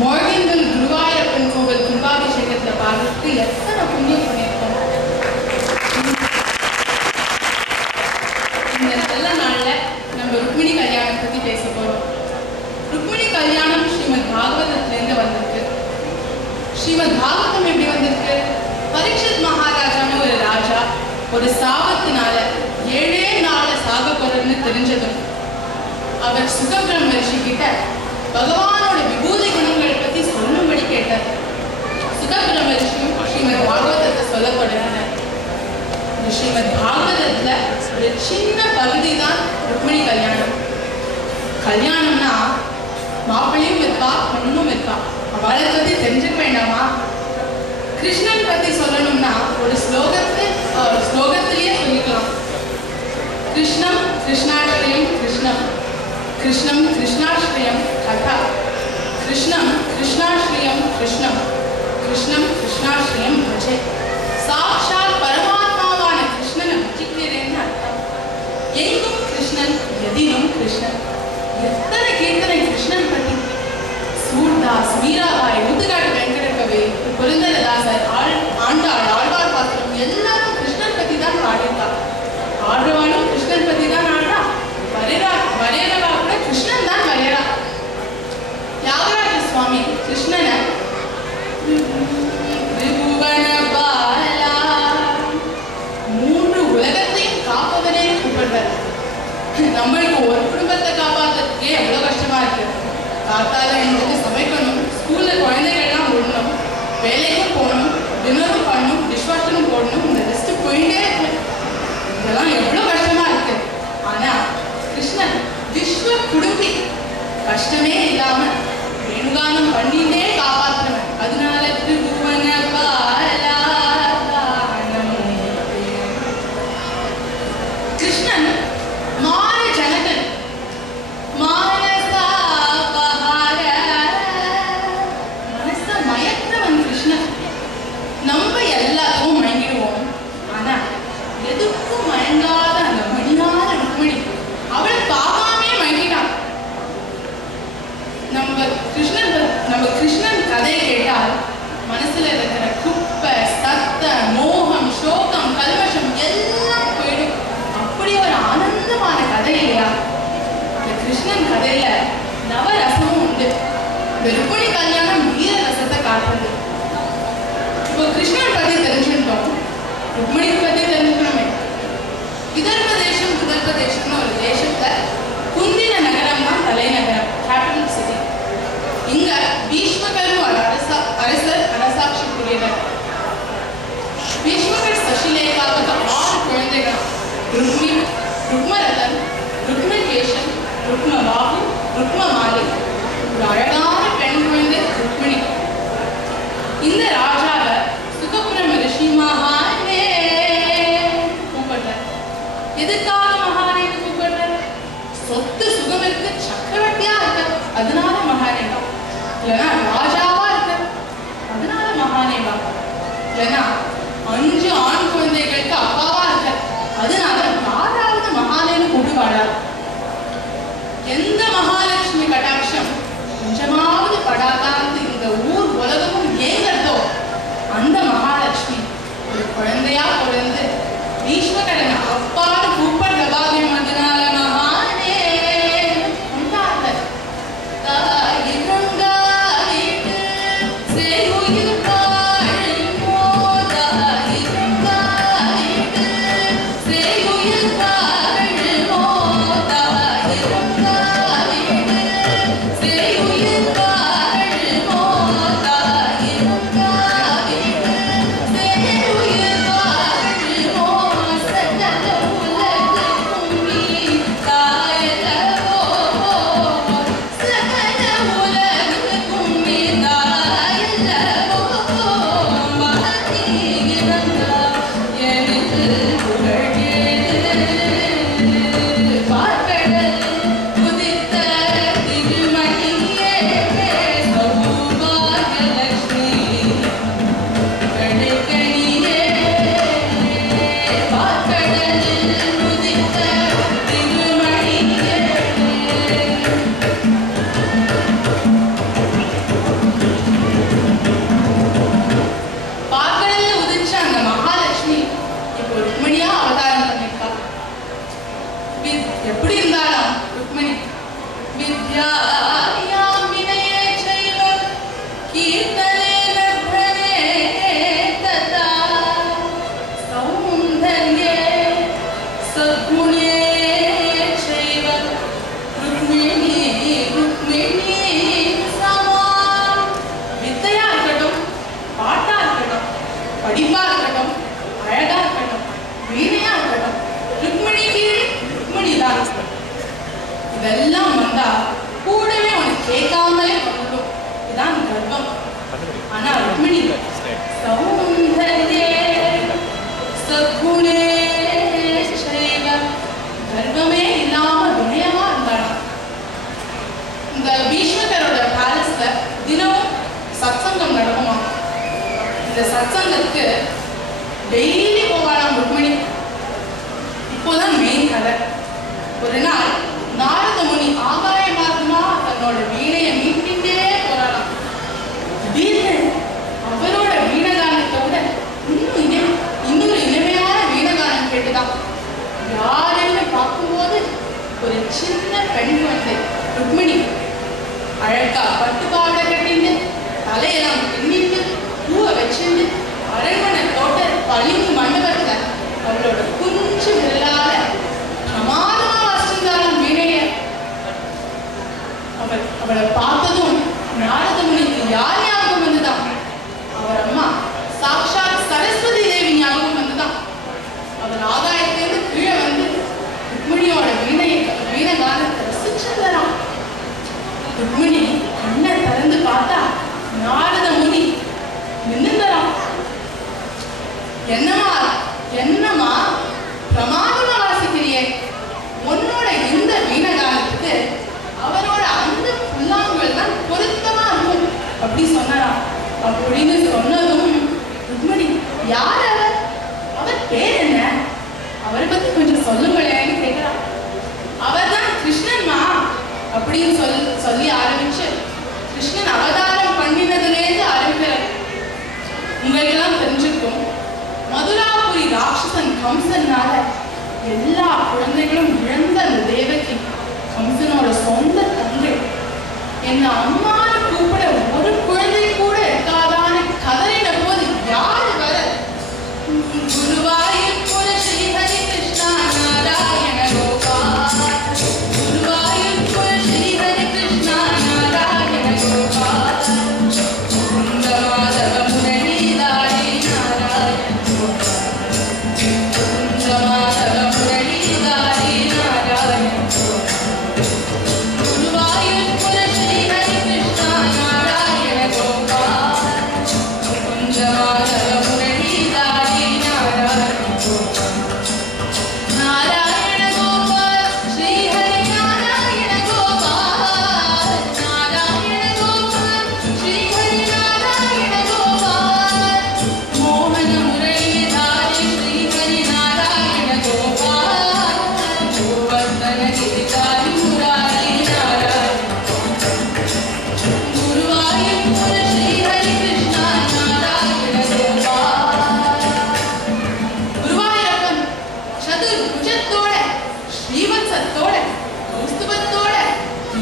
Morganville Guruvayappan Koval Kumbhabhishekathila paarukku எத்தனை புண்ணியம் பண்ணிருக்கோம். இந்த நல்ல நாள்ல நம்ம ருக்மிணி கல்யாணம் பத்தி பேச போறோம். ருக்மிணி கல்யாணம் ஸ்ரீமத் பாகவதத்துல இருந்து வந்திருக்கு. ஸ்ரீமத் பாகவதம் எப்படி வந்திருக்கு? பரீட்சித் மகாராஜான்னு ஒரு ராஜா ஒரு சாபத்தினால 7 நாள்ல சாக போறதுன்னு தெரிஞ்சதும் அவர் சுகபிரம்ம ரிஷி கிட்ட பகவானோட விபூதி குணங்களை பத்தி சொல்லும்படி கேட்டார். சுகபிரம்ம ரிஷியும் ஸ்ரீமத் பாகவதத்தை சொல்ல தொடங்கினார். ஸ்ரீமத் பாகவதத்துல ஒரு சின்ன பகுதி தான் ருக்மிணி கல்யாணம். கல்யாணம்னா மாப்பிள்ளையும் இருப்பா பொண்ணும் இருப்பா, அவளை பத்தி தெரிஞ்சுக்க வேண்டாமா? கிருஷ்ணன் பத்தி சொல்லணும்னா ஒரு ஸ்லோகத்திலேயே சொல்லிக்கலாம். கிருஷ்ணம் கிருஷ்ணாஸ்ரயம் கிருஷ்ணம் கிருஷ்ணம் கிருஷ்ணாஸ்ரயம் கதா கிருஷ்ணம் கிருஷ்ணாஸ்ரயம் கிருஷ்ணம் கிருஷ்ணம் கிருஷ்ணாஸ்ரயம் பஜே. சாட்சாத் பரமாத்மாவான கிருஷ்ணனை பஜிக்கிறேன்னு அர்த்தம். எங்கும் கிருஷ்ணன் எதிலும் கிருஷ்ணன். எத்தனை கீர்த்தனை கிருஷ்ணன் பத்தி! சூர்தாஸ், மீராபாய், முத்துக்காடு வெங்கடகவி, புரந்தரதாசர், ஆண்டாள், ஆழ்வார் பாத்திரம் எல்லாரும் கிருஷ்ணன் பத்தி தான் பாடியிருக்கா. ஆடுறவானும் கிருஷ்ணன் பத்தி தான் ஆடுறா. வரையறவா கூட கிருஷ்ணன் தான் வரையறா. தியாகராஜ சுவாமி கிருஷ்ணனை மூன்று உலகத்தையும் காப்பவனே கூப்பிடுறார். நம்மளுக்கு ஒரு குடும்பத்தை காப்பாற்றுறதுக்கே எவ்வளவு கஷ்டமா இருக்கு. காத்தால எங்களுக்கு சமைக்கணும், ஸ்கூல்ல குழந்தைகள்லாம் விடணும், வேலைக்கும் போகணும், டின்னரும் பண்ணணும், டிஷ்வாஷரும் போடணும், இந்த லிஸ்ட் போயிட்டே இருக்கு. இதெல்லாம் எவ்வளவு கஷ்டமா இருக்கு. ஆனா கிருஷ்ணன் விஸ்வ குடும்பி, கஷ்டமே இல்லாம வேணுகானம் பண்ணிட்டே காப்பாற்றுவன். அதனால திரிபுவன கிருஷ்ணன் மாய ஜனகன், மனச மயக்கிறவன் கிருஷ்ணன். நம்ம எல்லாத்துக்கும் மயங்கிடுவோம். ஆனா எதுக்கும் மயங்காத அந்த மணியான ருக்மிணி அவளை பார்க்காமே மயங்கிட்டான். நம்ம கிருஷ்ணன் கதையை கேட்டால் மனசுல இருக்கிற குப்பை, சத்த, மோகம், சோகம், கல்மஷம் எல்லாம் போயிடும். அப்படி ஒரு ஆனந்தமான கதை இல்லையா? இந்த கிருஷ்ணன் கதையில நவரசமும் உண்டு. இந்த ருக்மிணி கல்யாணம் வீர ரசத்தை காட்டுறது. இப்போ கிருஷ்ணன் பத்தி தெரிஞ்சுட்டோம், ருக்மிணி பத்தி தெரிஞ்சுக்கணுமே. விதர்பதேசம்னு ஒரு தேசத்துல குந்தின நகரம் தான் தலைநகரம், கேபிட்டல் சிட்டி. இங்க பீஷ்மகரும் அரசர் அரசாட்சி புரியவர். பீஷ்மகர் சசிலேகாவுக்கு 6 குழந்தைகள். ருக்மரதன், ருக்மகேஷன், ருக்மபாகு, ருக்மமாலி. ஒரு அழகான பெண் குழந்தை ருக்மிணி. இந்த ராஜாவை சுகபிரம்ம ரிஷி மகானே கூப்பிடுறார். எதுக்காக மகானேன்னு கூப்பிடுறார்? சொத்து சுகமிற்கு சக்கரவர்த்தியா இருக்க, அதனால மகானேவா. இல்லைன்னா ராஜாவா இருக்க, அதனால மகானேவா. இல்லைன்னா 5 ஆண் குழந்தைகளுக்கு அப்பாவா இருக்க, அதனால யாராவது மகானேன்னு கூப்பிடுவாடா? எந்த மகாலட்சுமி கடாட்சம் கொஞ்சமாவது படாதான்னு இந்த ஊர் உலகமும் ஏங்கறதோ அந்த மகாலட்சுமி ஒரு குழந்தையா பிறந்து பீஷ்மகரனை அப்பான்னு கூப்பிடுற பாக்கியம் அதனால மகானே கொண்டாடுற. இதெல்லாம் வந்தா கூடவே உனக்கு கேட்காமலே வந்துடும். இதான் கர்ப்பம். ஆனா ருக்மிணி சௌந்தர்யே சகுணே சைவ கர்ப்பமே இல்லாம வினயமா இருந்தாலும் இந்த பீஷ்மகரோட பேலஸ்ல தினமும் சத்சங்கம் நடக்குமா. இந்த சத்சங்கத்துக்கு டெய்லி போவாளாம் ருக்மிணி. இப்போதான் மெயின் கதை. ஒரு நாள் நாரத முனி ஆகாய மார்க்கமா தன்னோட வீணையை மீட்டிட்டே போறாளாம். திடீர்னு அவரோட வீணகானத்தோட இன்னொரு இனிமையான வீணகானம் கேட்டுதான். யாருன்னு பார்க்கும்போது ஒரு சின்ன பெண் வந்து ருக்மிணி அழகா பட்டு பாவாடை கட்டிட்டு தலையெல்லாம் பின்னிட்டு பூவை வச்சுட்டு அரண்மனை தோட்ட பளிங்கு மண்டபத்துல அவளோட குஞ்சு விரலால பிரமாதமா வாசிந்தாலும் வீணைய. அவளை பார்த்ததும் நாரத முனிக்கு யார் ஞாபகம் வந்துதான்? அவர் அம்மா சாக்ஷாத் சரஸ்வதி தேவி ஞாபகம் வந்துதான். அவர் ஆதாயத்திலிருந்து கீழே வந்து ருக்மிணியோட வீண கானத்தை ரசிச்சுறான். ருக்மிணி கண்ணை திறந்து பார்த்தா நாரத முனி நின்னுறான். என்னமா பிரமாதமா வாசிக்கிறியே, உன்னோட இந்த வீணகானத்துக்கு அவரோட அந்த புல்லாங்குழல் தான் பொருத்தமா இருக்கும் அப்படி சொன்னாராம். அப்படின்னு சொன்னதும் ருக்மிணி யார் அவர் பேர் என்ன, அவரை பத்தி கொஞ்சம் சொல்லுங்களேன்னு கேட்கிறான். அவர் தான் கிருஷ்ணன்மா அப்படின்னு சொல்லி ஆரம்பிச்சு கிருஷ்ணன் அவதாரம் பண்ணினதுலேருந்து ஆரம்பிக்கிறார். உங்களுக்கெல்லாம் தெரிஞ்சிருக்கும், மதுராபுரி ராட்சசன் கம்சனால எல்லா குழந்தைகளும் இழந்த அந்த தேவகி கம்சனோட சொந்த தங்கை. என்ன அம்மான்னு கூப்பிட ஒரு குழந்தை கூட இருக்காதான்னு கதறின போது யாரு வர? குருவாயூர் புர ஸ்ரீ ஹரி கிருஷ்ணா நாராயண கோபால், குருவாயூர் புர ஸ்ரீ ஹரி கிருஷ்ணா நாராயண கோபால், குந்த மாதவ முரளிதாரி நாராயண கோபால், குந்த மாதவ முரளிதாரி நாராயண கோபால், குருவாயூர் புர ஸ்ரீ ஹரி கிருஷ்ணா நாராயண கோபால், குந்த மாதவ முரளிதாரி நாராயண கோபால், நாராயண கோபால் ஸ்ரீ ஹரி நாராயண கோபால், நாராயண கோபால் ஸ்ரீ ஹரி நாராயண கோபால், மோகன முரளிதாரி ஸ்ரீ ஹரி நாராயண கோபால், கோவர்த்தன கிரிதாரி முராரி நாராயண கோபால், குருவாயூர் புர ஸ்ரீ ஹரி கிருஷ்ணா நாராயண கோபால். குருவாயூரப்பன் சதுர்புஜத்தோட ஸ்ரீவத்சத்தோட கௌஸ்துபத்தோட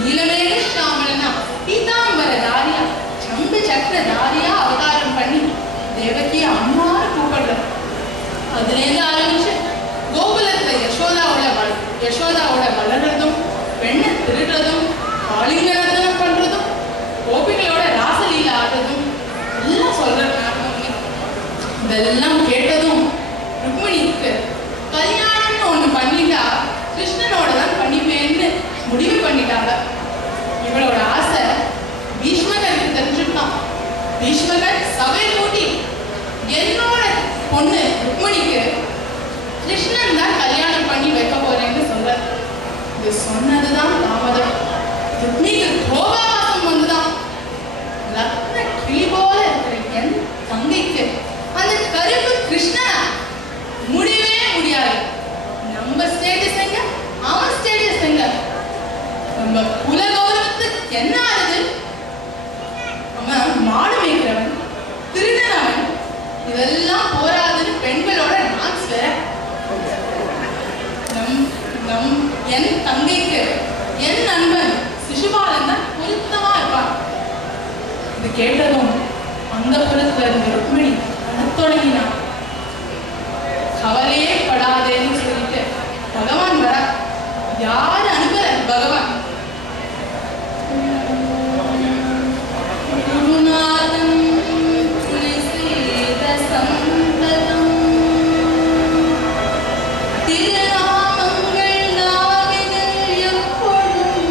நீலமேக ஷாமலனா பீதாம்பரதாரியா சம்பு சக்கரதாரியா அவதாரம் பண்ணி தேவகிய அம்மான்னு கூப்பிடுறார். அதுலேருந்து ஆரம்பிச்சு கோகுலத்துல யசோதாவோட வளர்றதும் பெண்ணை திருடுறதும் ஆலிங்கனம் பண்றதும் கோபிகளோட ராசலீல ஆடுறதும் எல்லாம் சொல்றாரு. இதெல்லாம் கேட்டதும் ருக்மிணிக்கு கல்யாணம்னு ஒண்ணு பண்ணிட்டா கிருஷ்ணனோட தான் பண்ணிப்பேன்னு முடிவு பண்ணிட்டாங்க. இவளோட ஆசை பீஷ்மகருக்கு தெரிஞ்சுட்டான். பீஷ்மகர் சபை கூட்டி என்னோட பொண்ணு ருக்மிணிக்கு கிருஷ்ணன் தான் கல்யாணம் பண்ணி வைக்க போறேன்னு சொல்றார். இது சொன்னதுதான் தாமதம். ருக்மிணிக்கு கோபாவாசம் வந்துதான். ரத்ன கிளி போல இருக்கிற என் தங்கைக்கு அந்த கருப்பு கிருஷ்ணனா முடியவே முடியாது. நம்ம ஸ்டேட்டஸ் எங்க, அவன் ஸ்டேட்டஸ் எங்க, நம்ம குல கௌரவத்துக்கு என்ன ஆகுது? அவன் மாடு மேய்க்கிறவன், திருடனவன், இதெல்லாம் போராதுன்னு பெண்களோட டான்ஸ் வேற. என் தங்கைக்கு என் நண்பன் சிசுபாலன் தான் பொருத்தமா இருப்பான். இது கேட்டதும் அந்த புறத்துல இருந்த ருக்மிணி தொடங்கினான். கவலையே படாதேன்னு சொல்லிட்டு பகவான் வர. யாரு அனுப்புற பகவான்? குருநாதன் துளசீத சந்ததம் திருநாமங்கள் நாவினில் எப்பொழுதும்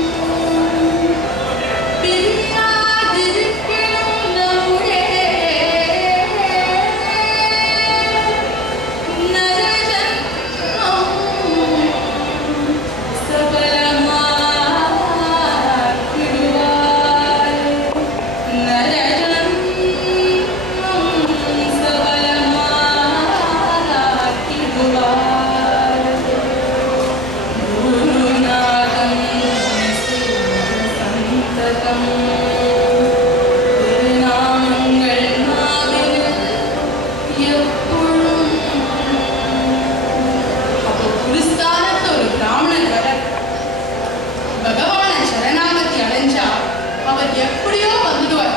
அவர் எப்படியோ வந்துடுவார்.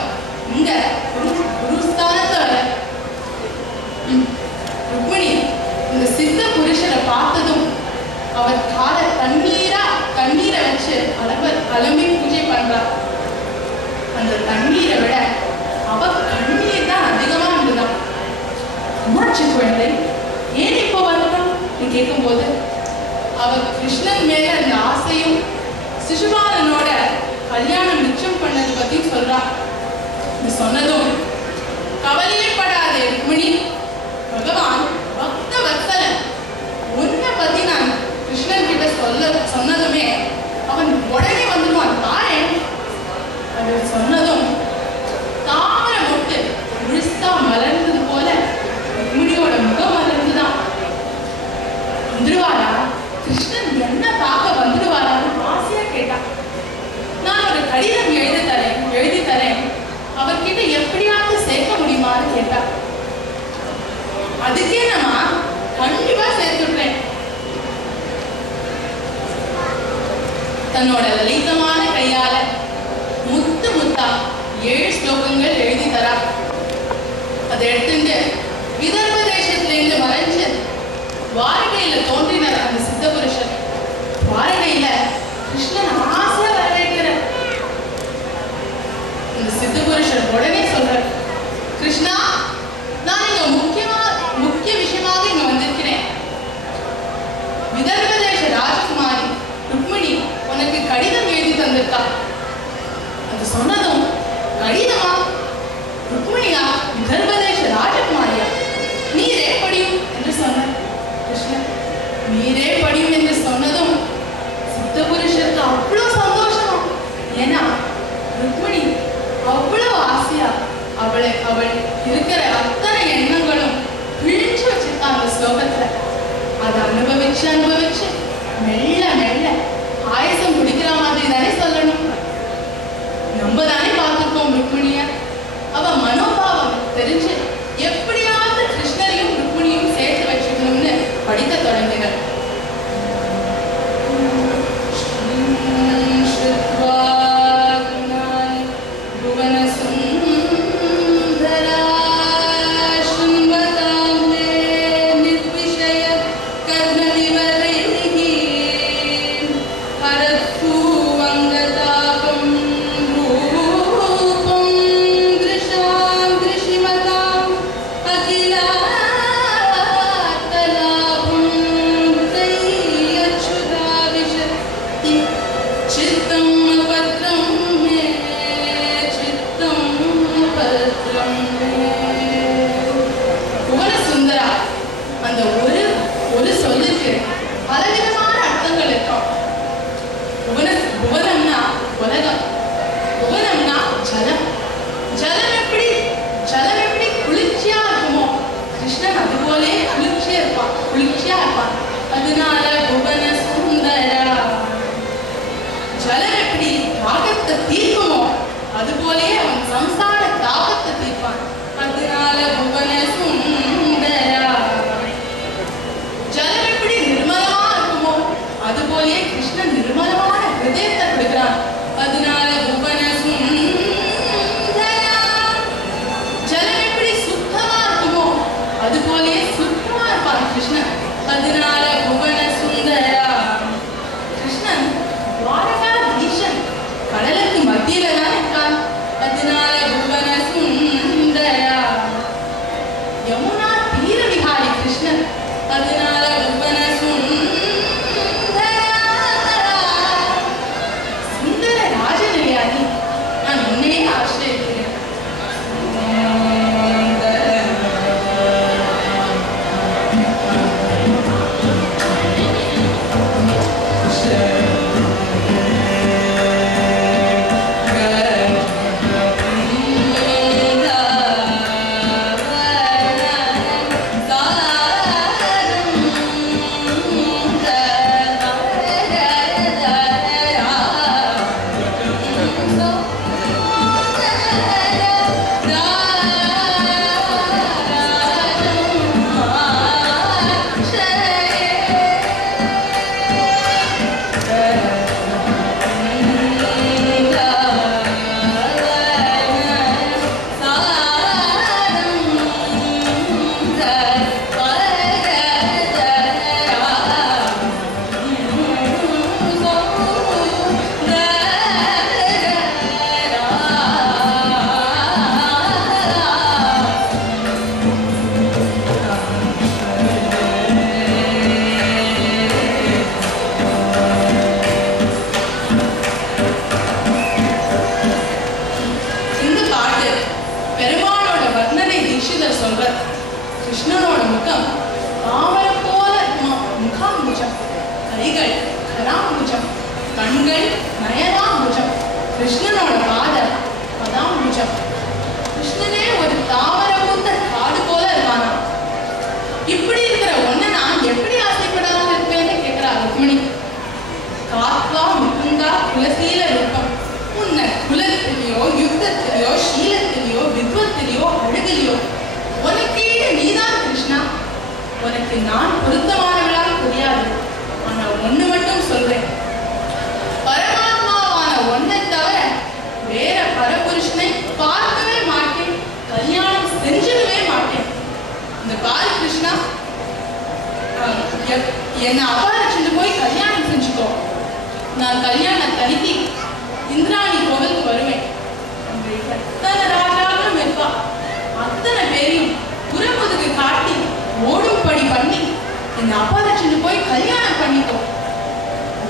இங்க குருஸ்தானத்துல ருக்மிணி இந்த சித்த புருஷரை பார்த்ததும் அவர் கால தண்ணீரை வச்சு அலம்பி பூஜை பண்றார். அந்த தண்ணீரை விட அவ கண்ணீர் தான் அதிகமா இருந்துதான். என்னாச்சு குழந்தை, ஏன் இப்போ வரட்டும் கேட்கும் போது அவர் கிருஷ்ணன் மேல அந்த ஆசையும் சிசுபாலனோட கல்யாணம் நிச்சயம் பண்ணது பத்தி சொல்றா. இது சொன்னதும் கவலையே படாதே ருக்மிணி, பகவான் பக்த வத்சலன், உன்னை பத்தி நான் கிருஷ்ணன் கிட்ட சொன்னதுமே அவன் உடனே வந்துடுவான் பாரு. அது சொன்னதும் தாமரை மொட்டு முழுசா மலர்ந்தது போல ருக்மிணியோட முகம் மலர்ந்துதான். வந்துடுவாரா கிருஷ்ணன், என்ன பார்க்க வந்துடுவாரான்னு ஆசையா கேட்டா. நான் ஒரு கடிதம் எழுதி தரேன், அவர்கிட்ட எப்படியாவது சேர்க்க முடியுமான்னு கேட்டா. அதுக்கே நான் கண்டிப்பா சேர்த்துடுறேன். தன்னோட லலிதமான கையால முத்து முத்தா 7 ஸ்லோகங்கள் எழுதி தரா. அதை எடுத்துட்டு விதர்ப தேசத்திலிருந்து மறைஞ்சு வாரகையில தோன்றினார் அந்த சித்த புருஷன். வாரகையில கிருஷ்ணன் ஆசையா வரவேற்கிற இந்த சித்த புருஷன் உடனே சொல்றார், கிருஷ்ணா, நான் இங்க முக்கிய விஷயமாக இங்க வந்திருக்கிறேன். விதர்ப தேச ராஜகுமாரி ருக்மிணி உனக்கு கடிதம் எழுதி தந்திருக்கா. அது சொன்னதும், கடிதமா? ருக்மிணியா விதர்பதேச ராஜகுமாரியா? நீரே படியும் என்று சொன்னார் கிருஷ்ணன். நீரே படியும் என்று சொன்னதும் சித்த புருஷருக்கு அவ்வளோ சந்தோஷம். ஏன்னா ருக்மிணி அவ்வளவு ஆசையா அவள் இருக்கிற அத்தனை எண்ணங்களும் பிழிஞ்சு வச்சிருக்கா அந்த ஸ்லோகத்துல. அதை அனுபவிச்சு மெல்ல மெல்ல ஆயசம் குடிக்கிற மாதிரி தானே சொல்லணும். நம்ம தானே பார்த்துருக்கோம் ருக்மிணிய. அவ மனோபாவம் தெரிஞ்சு எப்படியாவது கிருஷ்ணரையும் ருக்மிணியும் சேர்த்து வச்சுக்கணும்னு படிக்க தொடங்கினர். கைகள் கராம்புஜம், கண்கள் நயனாம்புஜம், கிருஷ்ணனோட பாதம் பதாம்புஜம். கிருஷ்ணனே ஒரு தாமர பூத்த காடு போல இருக்கானா. இப்படி இருக்கிற ஒன்ன நான் எப்படி ஆசைப்படாமல் இருப்பேன்னு கேட்கிறா ருக்மிணி. காத்வா முகுந்தா குலசீல ரூபம், உன்னை குலத்திலேயோ யுத்தத்திலேயோ சீலத்திலேயோ வித்வத்திலேயோ அழகிலையோ உனக்கீடு நீதான் கிருஷ்ணா. உனக்கு நான் பொருத்தமானவளான்னு தெரியாது. ஆனா ஒண்ணு மட்டும் சொல்றேன், பரமாத்மாவான ஒன்னை தவிர வேற பரபுருஷனை பார்க்கவே மாட்டேன், கல்யாணம் செஞ்சிடவே மாட்டேன். இந்த பாரு கிருஷ்ணா, என்னை அபாரச்சுட்டு போய் கல்யாணம் செஞ்சுக்கோ. நான் கல்யாண தனிக்கு இந்திராணி கோவிலுக்கு வருவேன். எத்தனை ராஜாவும் இருப்பா, அத்தனை பேரையும் புறமுதுகு காட்டி ஓடும்படி பண்ணி என்னை அபாரச்சுட்டு போய் கல்யாணம் பண்ணிக்கோ.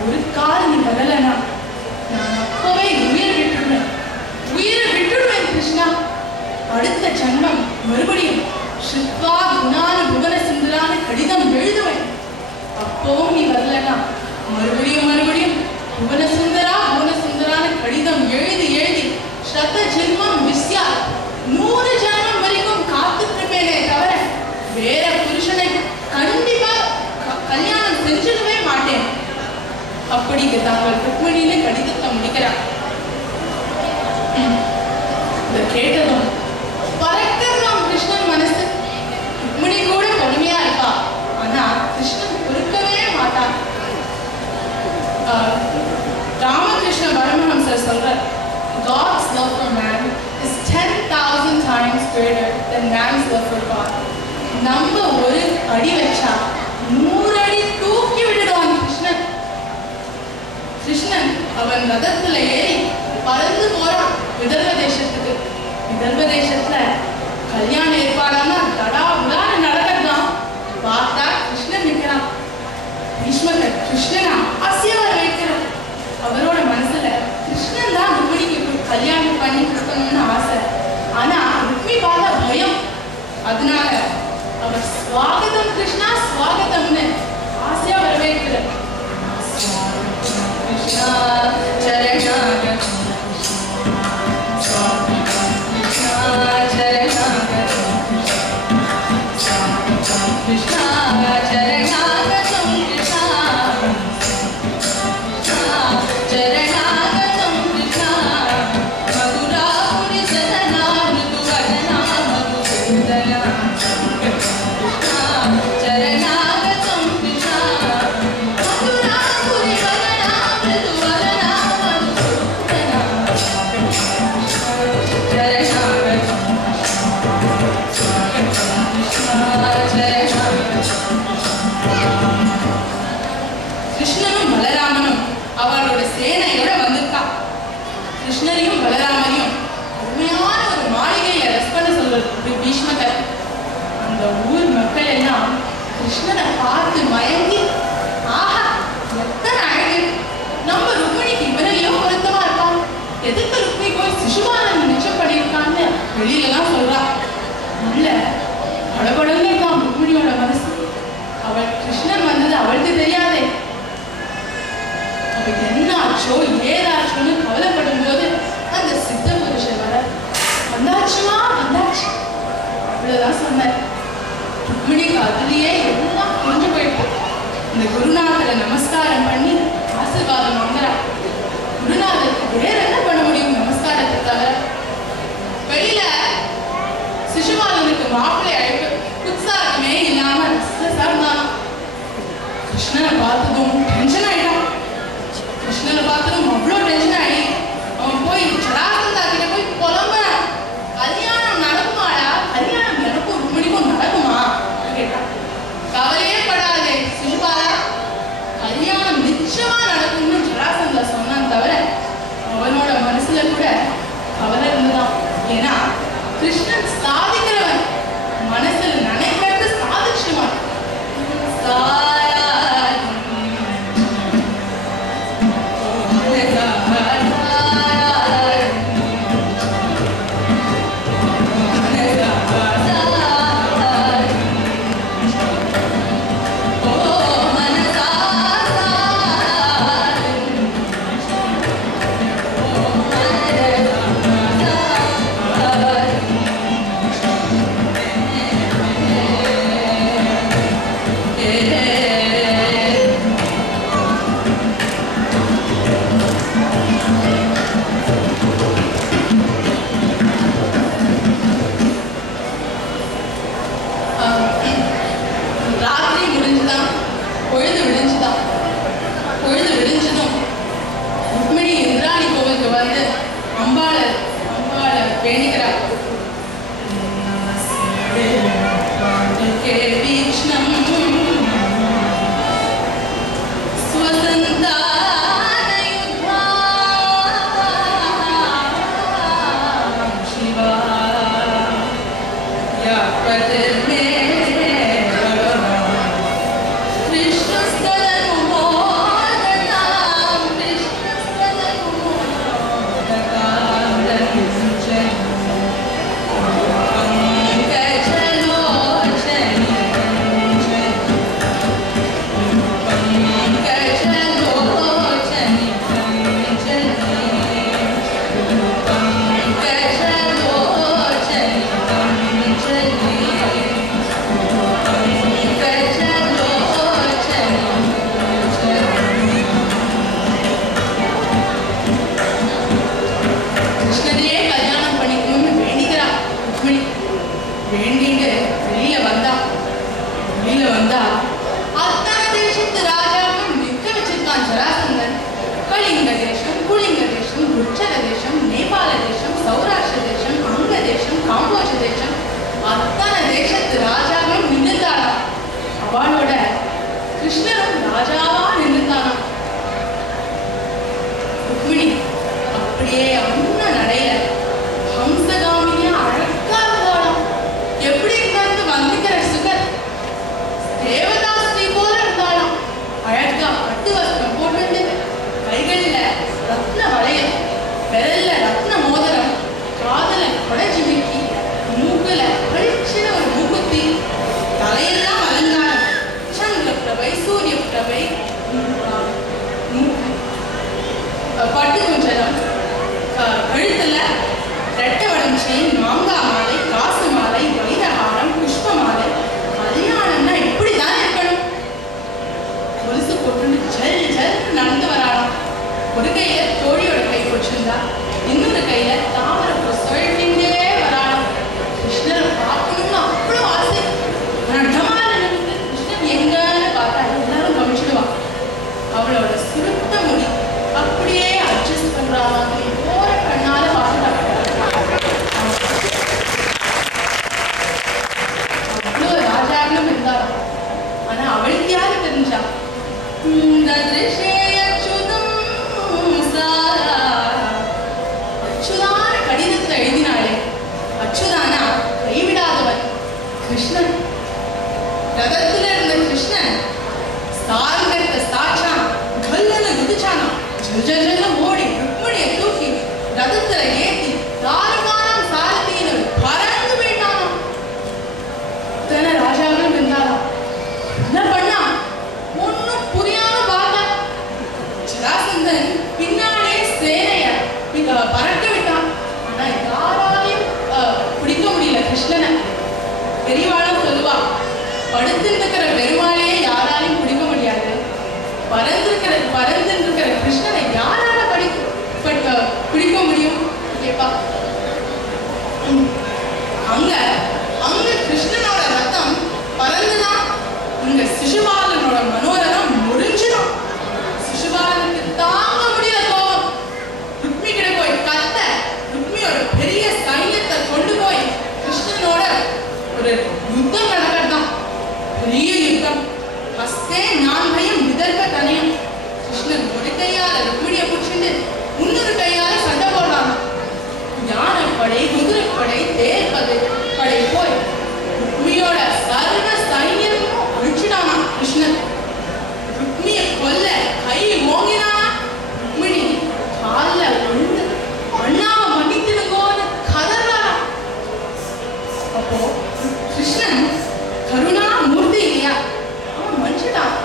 ஒரு கால் நீ வரலனா நான் அப்பவே உயிரை விட்டுடுவேன் கிருஷ்ணா. அடுத்த ஜன்மம் மறுபடியும் ஸ்ருத்வா குணான புவன சுந்தரான கடிதம் எழுதுவேன். அப்பவும் நீ வரலனா மறுபடியும் புவன சுந்தரான கடிதம் எழுதி சத ஜென்மம் விஸ்யா 100 ஜென்மம் வரைக்கும் காத்துருப்பேனே தவிர வேற புருஷனை கண்டிப்பா கல்யாணம் செஞ்சிடவே மாட்டேன். அப்படி தாங்கள் ருக்மிணியில கடிதத்தை முடிக்கிறார். இதை கேட்டதும் பறக்கிறதாம் கிருஷ்ணன் மனசு. ருக்மிணி கூட பொறுமையா இருப்பா, ஆனா கிருஷ்ணன் பொறுக்கவே மாட்டான். ராமகிருஷ்ண பரமஹம்சர் சொல்றார், God's love for man is 10,000 times greater than man's love for God. நம்ம ஒரு அடி வச்சா 100 அடி தூக்கி விடுவான் கிருஷ்ணன். கிருஷ்ணன் அவன் ரதத்துல ஏறி பறந்து போறான் விதர்வ தேசத்துக்கு. விதர்வ தேசத்துல கல்யாண ஏற்பாடானா தடா உடான்னு நடக்கிறதான். பார்த்தா கிருஷ்ணன் நிற்கிறான். பீஷ்மர் கிருஷ்ணனா ஆசையா வைக்கிறார். அவரோட மனசுல கிருஷ்ணன் தான் ருக்மிணிக்கு கல்யாணம் பண்ணி கொடுக்கணும்னு ஆசை. ஆனா ருக்மி பார்த்தா பயம். அதனால அவர் ஸ்வாகதம் கிருஷ்ணா ஸ்வாகதம்னு ஆசையா வரவேற்கிறார். கிருஷ்ணா சரணாகதம், கிருஷ்ணா சரணாகதம், கிருஷ்ணா சரணாகதம், கிருஷ்ணா சரணாகதம், கிருஷ்ணா மதுராபுரி சதனா மிருதுவதனா மதுசூதனா, கிருஷ்ணா சரணாகதம், கிருஷ்ணா மதுராபுரி வதனா மிருதுவதனா மதுசூதனா, சரணாகதம், கிருஷ்ணனும் பலராமனும் அவரோட சேனையோட வந்திருக்கா. கிருஷ்ணரையும் பலராமனையும் உண்மையான ஒரு மாளிகையை ரெஸ்ட் பண்ண சொல்றது பீஷ்மகர். அந்த ஊர் மக்கள் எல்லாம் கிருஷ்ணனை பார்த்து மயங்கி, ஆஹா எத்தனை அழகு, நம்ம ருக்மிணிக்கு இவரையும் பொருத்தமா இருப்பான், எதுக்கு ருக்மிணி போய் சிசுபாலன் நிச்சயம் பண்ணியிருக்கான்னு வெளியிலலாம் சொல்றா. உள்ள படபடன்னு இருக்கான் ருக்மிணியோட மனசு. அவள் கிருஷ்ணன் வந்தது அவளுக்கு தெரியாதே. அவளுக்கு என்ன ஆச்சோ ஏதாச்சோன்னு கவலைப்படும் போது அந்த சித்த புருஷன் வர, வந்தாச்சுமா வந்தாச்சு அவ்வளவுதான் சொன்னார். ருக்மிணிக்கு அதுலயே எல்லாம் புரிஞ்சு போயிட்டு இந்த குருநாதரை நமஸ்காரம் பண்ணி ஆசீர்வாதம் வாங்குறா. குருநாதருக்கு வேற என்ன பண்ண முடியும் நமஸ்காரத்தை தவிர? வெளியில சிசுபாலனுக்கு மாப்பிள்ளை அழைப்பு உற்சாகமே இல்லாம இருந்தான். கிருஷ்ணனை பார்த்ததும் டென்ஷன் ஆயிட்டான். கிருஷ்ணனை பார்த்ததும் அவ்வளோ டென்ஷன் ஆகி அவன் போய் ஜராசந்தா கிட்ட போய் புலம்புறான். கல்யாணம் நடக்குமாடா, கல்யாணம் எனக்கும் ருக்மிணிக்கும் நடக்குமா கேட்டான். கவலையே படாதே சிசுபாலா, கல்யாணம் நிச்சயமா நடக்கும்னு ஜராசந்தா சொன்னான். தவிர அவனோட மனசுல கூட கவலை இருந்துதான். ஏன்னா கிருஷ்ணன் சாதிக்கிறவன், மனசுல நினைக்கிறது சாதிச்சுவான். சாயா கிருஷ்ணரும் ராஜாவா நின்றுதானா. ருக்மிணி அப்படியே அண்ண நடையில ஹம்சகாமியா அழகா இருந்தாலும் எப்படி இருந்து வந்துக்கிற சுகர் தேவதாஸ்ரீ போல இருந்தாலும் அழகா பட்டு வஸ்திரம் போட்டு கைகளில ரத்ன வளையல் விரல்ல ரத்ன மோதிரம் காதல கொடைஜிமிக்கி மூக்குல பளிச்சின ஒரு மூக்குத்தி தலையெல்லாம் அலங்காரம் சந்திர பிரபை சூரிய பிரபை பட்டு குஞ்சலம் கழுத்துல ரெட்டை வடம் செயின் மாங்காய் மாலை காசு மாலை வைரஹாரம் புஷ்ப மாலை கல்யாணம்னா இப்படிதான் இருக்கணும். கொலுசு போட்டு ஜல் ஜல் நடந்து வராளாம். ஒரு கையில தோழியோட கை பிடிச்சிருந்தா இன்னொரு கையில தாமரை சொல்லிட்டே வராளாம். கிருஷ்ணரை பார்க்கணும்னு அவ்வளோ ஆசை. கிருஷ்ணன் எங்கன்னு பார்த்தா எல்லாரும் கவனிச்சிடுவான். அவளோட சுருட்ட முடி அப்படியே அட்ஜஸ்ட் பண்றா மாதிரி போற கண்ணால பார்த்துட்டாங்க. அவ்வளோ ராஜாக்களும் இருந்தாலும் ஆனா அவளுக்கு யாரு தெரிஞ்சா அச்சுதான கடிதத்துல எழுதினாளே அச்சுதானா கைவிடாதவன் கிருஷ்ணன். ரதத்துல இருந்த கிருஷ்ணன் சாரங்கத்தை சாச்சான் கல்லனை குதிச்சானா ஜல்ஜல்ல ஓடி ருக்மிணியை தூக்கி ரதத்துல ஏத்தி தாருமானம் சாரதியில பறந்து போயிட்டானா. இத்தனை ராஜாக்களும் இருந்தாலும் என்ன பண்ணா ஒன்னும் புரியாம பார்த்தா. ஜராசந்தன் பின்னாலே சேனைய பறக்க விட்டான். ஆனா யாராலையும் பிடிக்க முடியல கிருஷ்ணனை. பெரியவாளும் சொல்லுவா படுத்துருக்கிற பெருமாளையே யாராலையும் பிடிக்க முடியாது. பறந்துருக்கிற கிருஷ்ணனை யாரால பிடிக்க முடியும் கேப்பா. அங்க கிருஷ்ணனோட ரத்தம் பறந்துதான் இங்க சிசுபாலனோட மனோரதம் முறிஞ்சிடும். சிசுபாலனுக்கு தாங்க முடியல கோபம். ருக்மி கிட்ட போய் கத்த ருக்மியோட பெரிய சைன்யத்தை கொண்டு போய் கிருஷ்ணனோட ஒரு யுத்தம் நடக்கிறதான். பெரிய யுத்தம். ஹஸ்தே நான் பயம் விதர்க்க தனியும். கிருஷ்ணன் ஒரு கையால ருக்மிணியை பிடிச்சிட்டு இன்னொரு கையால சண்டை போடுறாங்க. யானைப்படை குதிரைப்படை தேர்ப்பது படை போய் ருக்மியோட சர்வ சைன்யமும் அழிச்சிடானா கிருஷ்ணன். ருக்மியை கொல்ல கை ஓங்கினானா. ருக்மிணி கால்ல விழுந்து அண்ணாவை மன்னித்திருங்கோன்னு கதறாரா. அப்போ கிருஷ்ணன் கருணா மூர்த்தி இல்லையா, அவன் மன்னிச்சுட்டான்.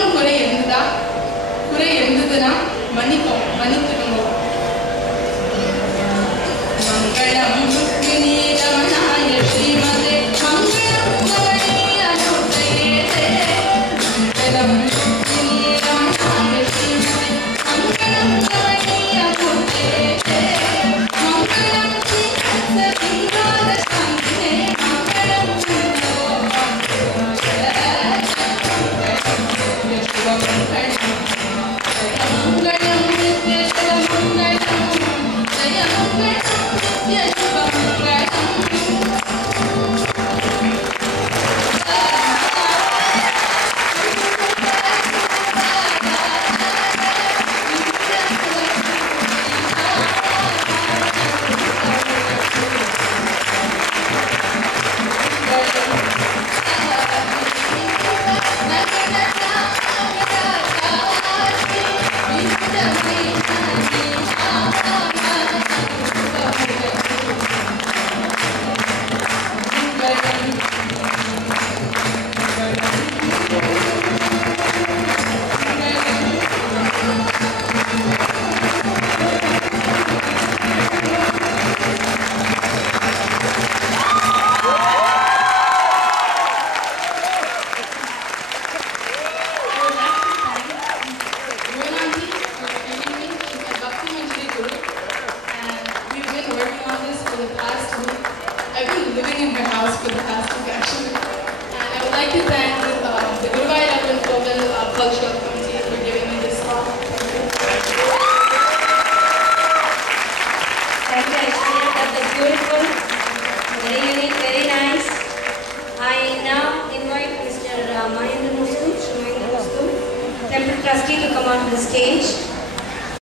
இன்னும் குறை இருந்ததுன்னா மன்னித்துடுங்க. மங்களம் ருக்மிணி ரமணாய ஸ்ரீமதே மங்களம் கவனீய நோதயேதே. மங்களம் ருக்மிணி ரமணாய ஸ்ரீமதே மங்களம் கவனீய நோதயேதே. மங்களம் ஸ்ரீ சத்யநாராயணே மங்களம் Temple Trustee to come onto the stage.